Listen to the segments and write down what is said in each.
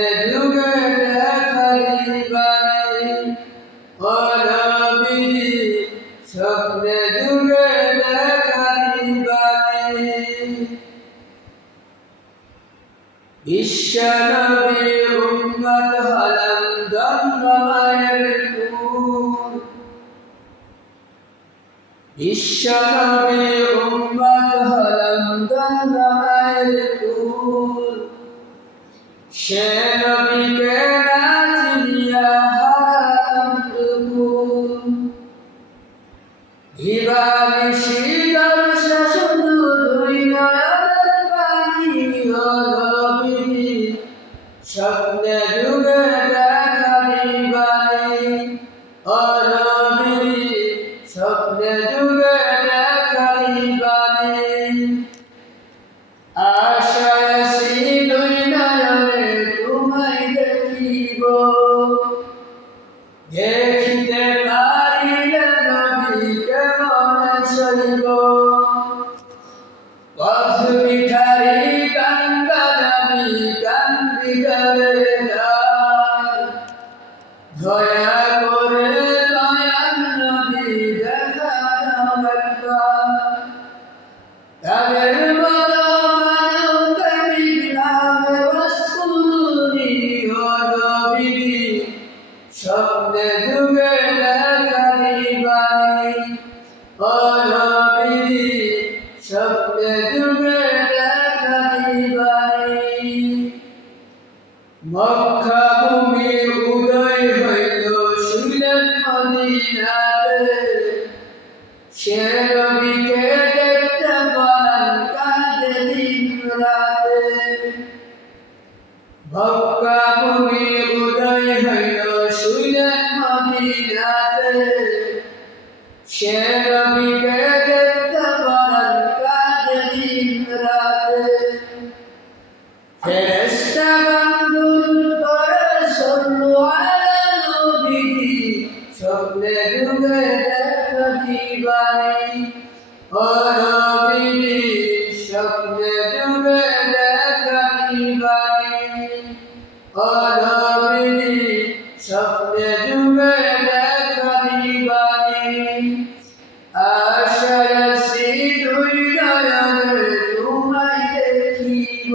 স্বপ্নে যুগে দেখা দিবানি ও নবীজি স্বপ্নে যুগে দেখা দিবানি বিশ্ব নবী উম্মত হলাম দন্দমায়ের কুল বিশ্ব নবী উম্মত হলাম দন্দমায়ের কুল সে নবীকে না চিনিয়া হারালাম দুকুল দিবানিশি দর্শে শুধু দুই নয়নের পানি ও নবীজি স্বপ্নে যুগে দেখা দিবানি ও নবীজি স্বপ্নে যুগে দেখা দিবানি আশায় আছি দুই নয়নে তোমায় দেখিব দেখিতে পারিলে নবীকে মনে সইব পথ ভিখারি কান্দা নবী কান্দি করে যার দয়া করে দয়াল নবী দেখা দাও একবার তাদের মতো মানব প্রেমিক নামে ওয়াসকুরুনি ও নবীজি স্বপ্নে যুগে দেখা দিবানি ও নবীজি স্বপ্নে যুগে দেখা দিবানি মক্কা ভূমি উদয় হইল শুইলেন মদিনাতে সে নবীকে দেখতে পরাণ কাঁদে দিন রাতে মক্কা ভূমি উদয় হইল শুইলেন মদিনাতে সে নবীকে দেখতে পরাণ কাঁদে দিন রাতে ফেরেশতাগণ দুরূদ পড়ে সাল্লু আলা নবীজি স্বপ্নে যুগে দেখা দিবানি ও নবীজি স্বপ্নে যুগে দেখা দিবানি ও নবীজি স্বপ্নে যুগে দেখা দিবানি আশায় আছি দুই নয়নে তোমায় দেখিব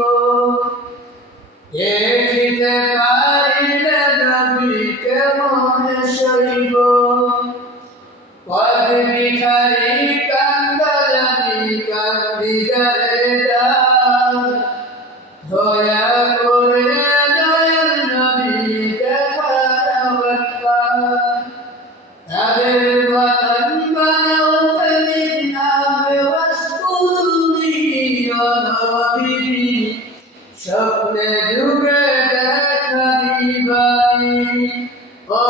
দেখিতে পারিলে নবীকে মনে সইব পথ ভিখারি কান্দা নবী কান্দি করে যার দয়া করে দয়াল নবী দেখা দাও একবার তাদের বতন বানাও প্রেমিক নামে ওয়াসকুরুনি ও নবীজি স্বপ্নে যুগে দেখা দিবানি ও